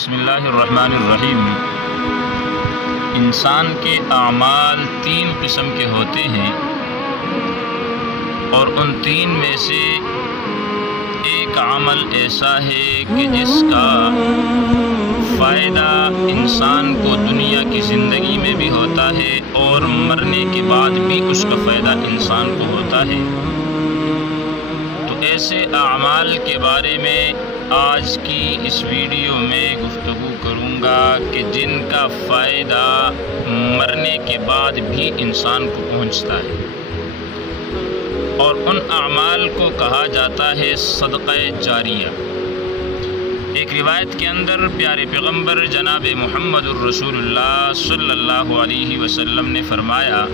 بسم اللہ الرحمن الرحیم۔ انسان کے اعمال 3 قسم کے ہوتے ہیں اور ان 3 میں سے ایک عمل ایسا ہے کہ جس کا فائدہ انسان کو دنیا کی زندگی میں بھی ہوتا ہے اور مرنے کے بعد بھی اس کا فائدہ انسان کو ہوتا ہے۔ تو ایسے اعمال کے بارے میں آج کی اس ویڈیو میں گفتگو کروں گا کہ جن کا فائدہ مرنے کے بعد بھی انسان کو پہنچتا ہے، اور ان اعمال کو کہا جاتا ہے صدقہ جاریہ۔ ایک روایت کے اندر پیارے پیغمبر جناب محمد الرسول اللہ صلی اللہ علیہ وسلم نے فرمایا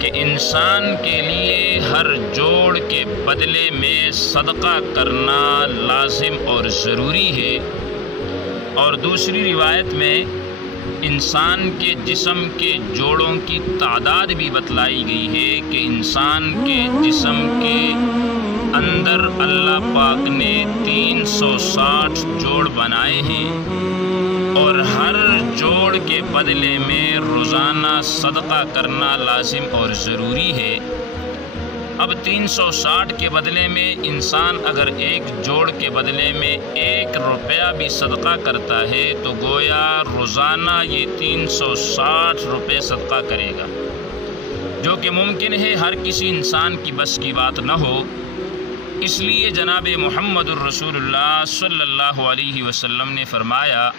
کہ انسان کے لیے ہر جوڑ کے بدلے میں صدقہ کرنا لازم اور ضروری ہے، اور دوسری روایت میں انسان کے جسم کے جوڑوں کی تعداد بھی بتلائی گئی ہے کہ انسان کے جسم کے اندر اللہ پاک نے 360 جوڑ بنائے ہیں، اور ہر جوڑ کے بدلے میں روزانہ صدقہ کرنا لازم اور ضروری ہے۔ اب 360 کے بدلے میں انسان اگر ایک جوڑ کے بدلے میں 1 روپیہ بھی صدقہ کرتا ہے تو گویا روزانہ یہ 360 روپے صدقہ کرے گا، جو کہ ممکن ہے ہر کسی انسان کی بس کی بات نہ ہو۔ اس لیے جناب محمد الرسول اللہ صلی اللہ علیہ وسلم نے فرمایا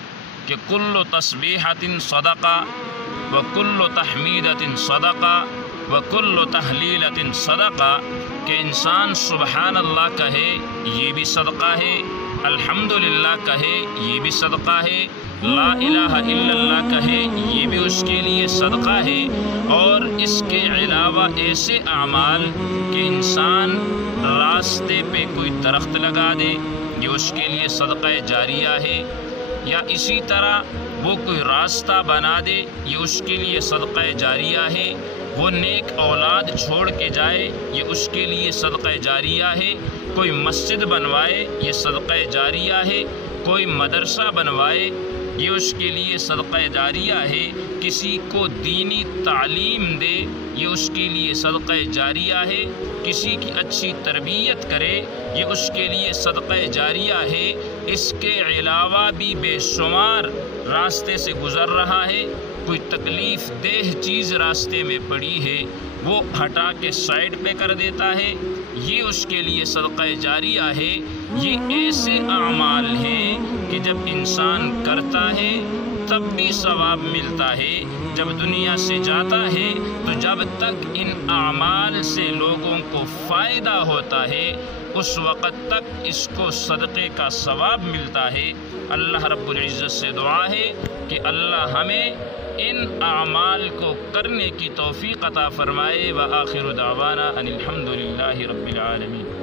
کہ کل تسبیحۃ صدقہ وکل تحمیدۃ صدقہ وکل تحلیلۃ صدقہ، کہ انسان سبحان اللہ کہے یہ بھی صدقہ ہے، الحمدللہ کہے یہ بھی صدقہ ہے، لا الہ الا اللہ کہے یہ بھی اس کے لیے صدقہ ہے، اور اس کے علاوہ ایسے اعمال کہ انسان راستے پہ کوئی درخت لگا دے یہ اس کے لیے صدقہ جاریہ ہے، یا اسی طرح وہ کوئی راستہ بنا دے یہ اس کے لیے صدقہ جاریہ ہے، وہ نیک اولاد چھوڑ کے جائے یہ اس کے لیے صدقہ جاریہ ہے، کوئی مسجد بنوائے یہ صدقہ جاریہ ہے، کوئی مدرسہ بنوائے یہ اس کے لیے صدقہ جاریہ ہے، کسی کو دینی تعلیم دے یہ اس کے لیے صدقہ جاریہ ہے، کسی کی اچھی تربیت کرے یہ اس کے لیے صدقہ جاریہ ہے۔ اس کے علاوہ بھی بے شمار راستے سے گزر رہا ہے، کوئی تکلیف دہ چیز راستے میں پڑی ہے وہ ہٹا کے سائڈ پہ کر دیتا ہے، یہ اس کے لیے صدقہ جاریہ ہے۔ یہ ایسے اعمال ہیں کہ جب انسان کرتا ہے تب بھی ثواب ملتا ہے، جب دنیا سے جاتا ہے تو جب تک ان اعمال سے لوگوں کو فائدہ ہوتا ہے اس وقت تک اس کو صدقے کا ثواب ملتا ہے۔ اللہ رب العزت سے دعا ہے کہ اللہ ہمیں ان اعمال کو کرنے کی توفیق عطا فرمائے۔ وآخر دعوانا ان الحمد للہ رب العالمین۔